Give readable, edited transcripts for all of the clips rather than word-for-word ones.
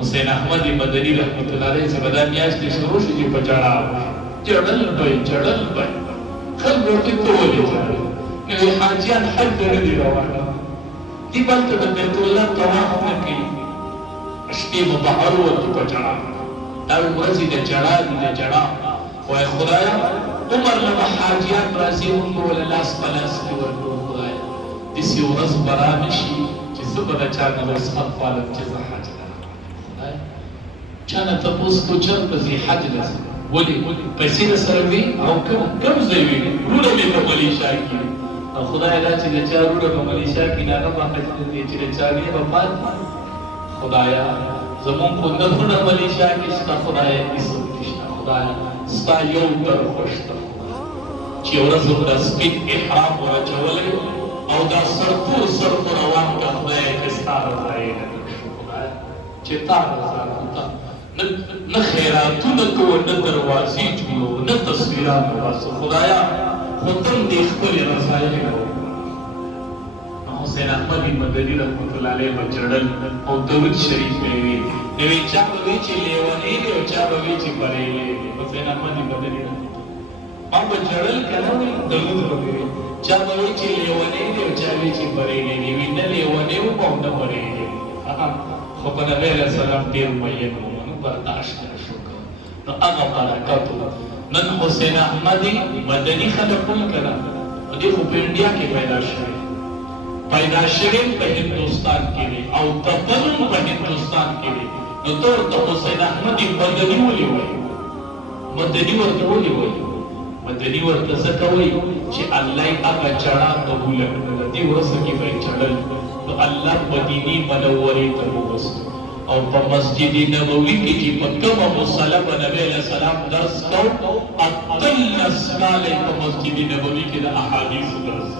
حسین احمد مدنی رحمت اللہ علیہ سے بدا میاشتی شروع شو جی پچاڑا جڑل بھائی خل بورتی تو لے جاڑے نوی حاجیان حج دنے دی روانا دی بلتا دا بیت اللہ طواف نکی اشتی مبحر ورطو پچاڑا داوی مرزی دا جڑا وای خدایا عمر لما حاجیان رازی انگو لاس پلاس کی ورکو خدایا دیسی ورز برانشی چی زبدا چانا رسخت فالت چیزا حاج لنا چانا تپوس کو چل بزی حج لسا ولی پیسی سروی او کم زیوی روڑا میں کمالی شاکی خدای دا چی لچا روڑا کمالی شاکی نانا با حج لدی چی لچا گئی بپاد خدایا زمون کو نظر عملی شاکی شتا خدایا اسم کشتا خدایا ستا یو در خوشتا چی ورز دا سپید احرام ورا چولے او دا سرپور روان کا خدای کستا رضائی لکشو خدایا چی تا رضا کتا نہ خیراتو نہ کو نہ دروازی جوڑو نہ تصویرات واسو خدایا خودم دیکھتر رضائی لکو حسین احمد مدنی رحمت اللہ علیہ بچڑل او درود شریف میں نوی چاہوی چی لیوانی لیو چاہوی چی بریلے حسین احمد مدنی رحمت اب بچڑل کنوی درود رکھوی چاہوی چی لیوانی لیو چاہوی چی بریلے نوی نہ لیوانی و پاو نہ بریلے خب نبی علیہ السلام دیر مین ہوں برداشت شکر نو اغا برکتو نن حسین احمدی مدنی خلقل کرا دیکھو پینڈیا کے پیدا شرین پہ ہندوستان کے لئے او تبنن پہ ہندوستان کے لئے نو تو حسین احمدی مدنی مدنی ورد زکوئی چی اللہ اگا چڑا قبول کرنا دی ورسکی بھائی چڑل تو اللہ مدینی منوری تبوست اور پا مسجد نبوی کی جی مکم ابو صلب نبی علیہ السلام درس کو اتل نسکالے پا مسجد نبوی کی دا احادیث درس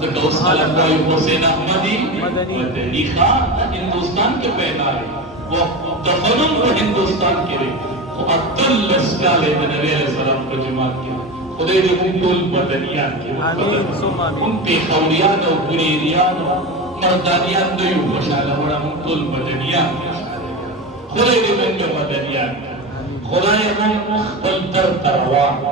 زکا اس حالت کا حسین احمدی مدنی خان ہندوستان کے پیدا ہے وہ دفنن کو ہندوستان کے لئے وہ اتل نسکالے نبی علیہ السلام کو جماعت کیا خدای دے ان دول مدنیان کی ان پیخوریان و گریریان و مردانیان دویو خوشحالا وڑا ان دول مدنیان خدای دے من جو مدنیان خدای من اخبر در تروان